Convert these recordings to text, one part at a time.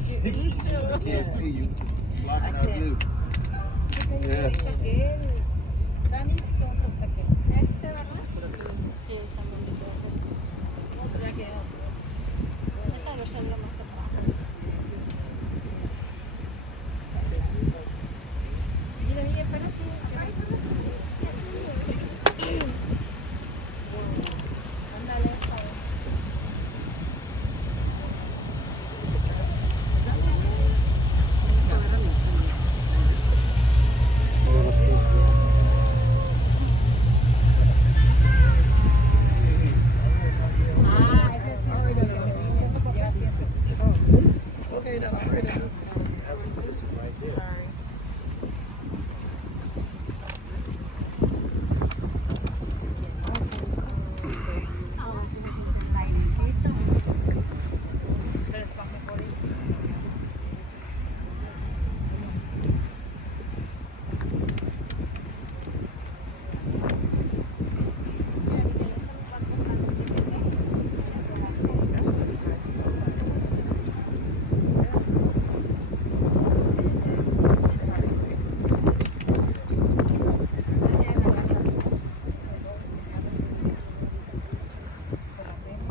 I can't see you. Blocking our view. Yeah. Okay, now I'm ready. That's this is right there.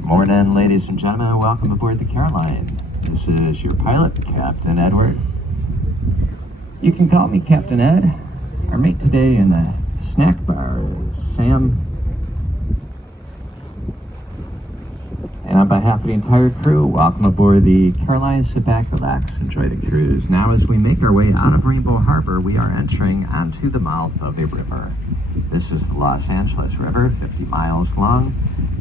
Morning, ladies and gentlemen. Welcome aboard the Caroline. This is your pilot, Captain Edward. You can call me Captain Ed. Our mate today in the snack bar is Sam. And on behalf of the entire crew, welcome aboard the Caroline. Sit back, relax, enjoy the cruise. Now, as we make our way out of Rainbow Harbor, we are entering onto the mouth of a river. This is the Los Angeles River, 50 miles long,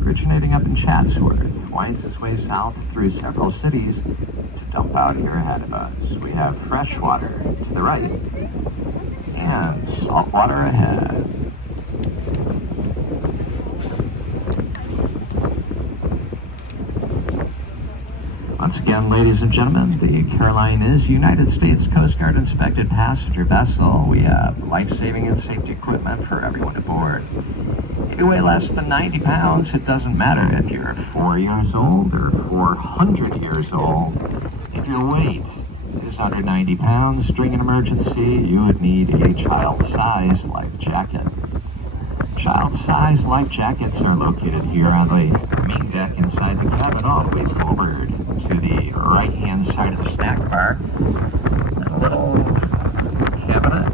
originating up in Chatsworth, winds its way south through several cities to dump out here ahead of us. We have fresh water to the right and salt water ahead. Once again, ladies and gentlemen, the Caroline is United States Coast Guard inspected passenger vessel. We have life-saving and safety equipment for everyone aboard. If you weigh less than 90 pounds, it doesn't matter if you're 4 years old or 400 years old. If your weight is under 90 pounds, during an emergency, you would need a child-size life jacket. Child-size life jackets are located here on the main deck inside the cabin, all the way forward to the right-hand side of the snack bar. A little cabinet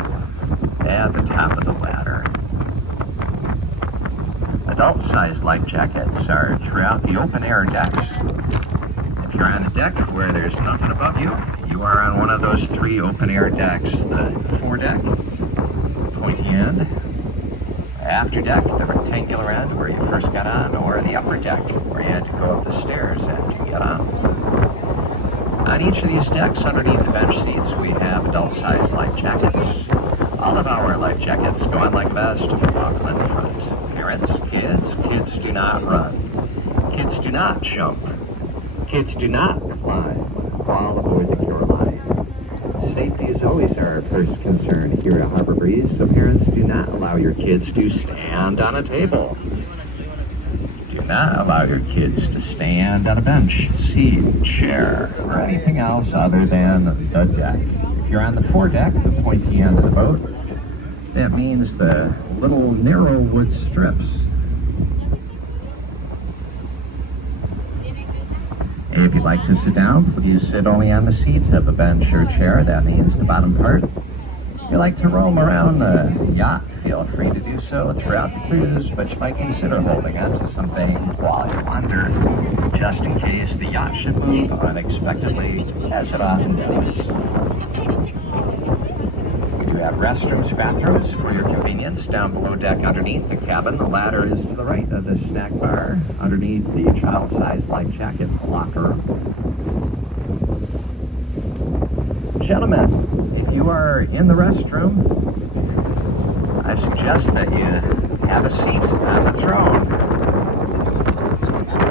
at the top of the ladder. Adult-sized life jackets are throughout the open-air decks. If you're on a deck where there's nothing above you, you are on one of those 3 open-air decks. The foredeck, pointy end, after deck, the rectangular end where you first got on, or the upper deck where you had to go up the stairs after you get on. On each of these decks, underneath the bench seats, we have adult-sized life jackets. All of our life jackets go on like a vest if you walk them in front. Parents, kids do not run. Kids do not jump. Kids do not climb while aboard the Caroline. Safety is always our first concern here at Harbor Breeze, so parents, do not allow your kids to stand on a table. Do not allow your kids to stand on a bench, seat, chair, or anything else other than the deck. If you're on the foredeck, the pointy end of the boat, that means the little narrow wood strips. If you'd like to sit down, please sit only on the seats of a bench or chair. That means the bottom part. If you like to roam around the yacht, feel free to do so throughout the cruise, but you might consider holding on to something while you're under, just in case the yacht should move unexpectedly, as it often does. We do have restrooms and bathrooms for your convenience down below deck underneath the cabin. The ladder is to the right of the snack bar, underneath the child-sized life jacket locker. Gentlemen, if you are in the restroom, I suggest that you have a seat on the throne.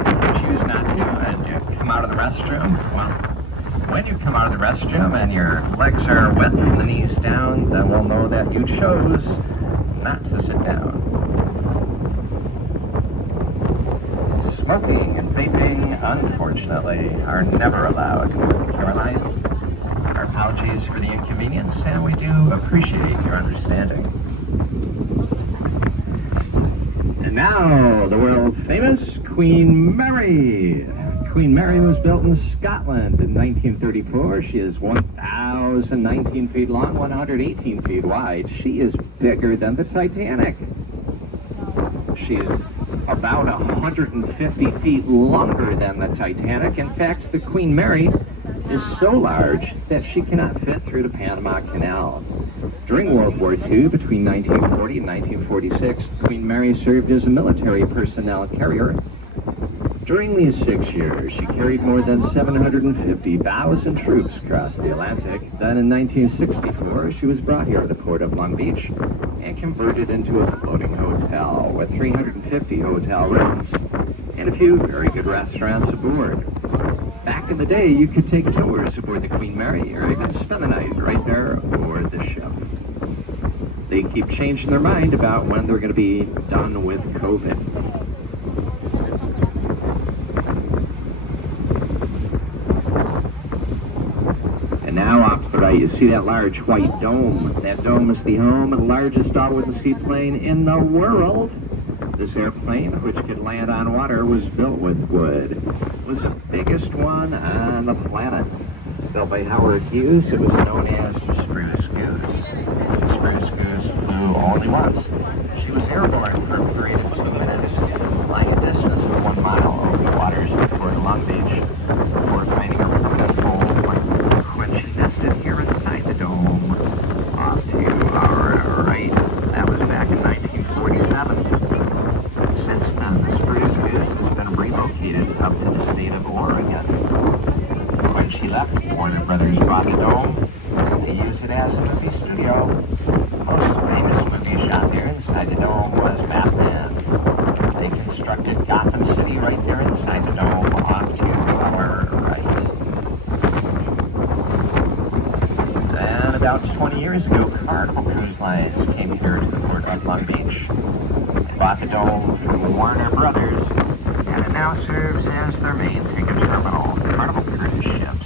If you choose not to and you come out of the restroom, well, when you come out of the restroom and your legs are wet from the knees down, then we'll know that you chose not to sit down. Smoking and vaping, unfortunately, are never allowed. Caroline? do appreciate your understanding. And now, the world-famous Queen Mary. Queen Mary was built in Scotland in 1934. She is 1,019 feet long, 118 feet wide. She is bigger than the Titanic. She is about 150 feet longer than the Titanic. In fact, the Queen Mary is so large that she cannot fit through the Panama Canal. During World War II, between 1940 and 1946, Queen Mary served as a military personnel carrier. During these 6 years, she carried more than 750,000 troops across the Atlantic. Then in 1964, she was brought here to the port of Long Beach and converted into a floating hotel with 350 hotel rooms and a few very good restaurants aboard. Back in the day, you could take tours aboard the Queen Mary or even spend the night right there aboard the ship. They keep changing their mind about when they're going to be done with COVID. And now off to the right, you see that large white dome. That dome is the home of the largest all-weather seaplane in the world. This airplane, which could land on water, was built with wood. It was the biggest one on the planet. Built by Howard Hughes, it was known as Spruce Goose. Spruce Goose flew only once. She was airborne for a period of 2 minutes, flying a distance of 1 mile over the waters before Long Beach, before finding a permanent home when she nested here inside the dome. Off to our right, that was back in 1947. Since then, the Spruce Goose has been relocated up to the state of Oregon. When she left, Warner Brothers bought the dome. They used it as a movie studio. The most famous movie shot there inside the dome was Batman. They constructed Gotham City right there inside the dome off to our right. Then about 20 years ago, Carnival Cruise Lines came here to the port of Long Beach. They bought the dome from Warner Brothers, and it now serves as their main ticket terminal. Carnival cruise ships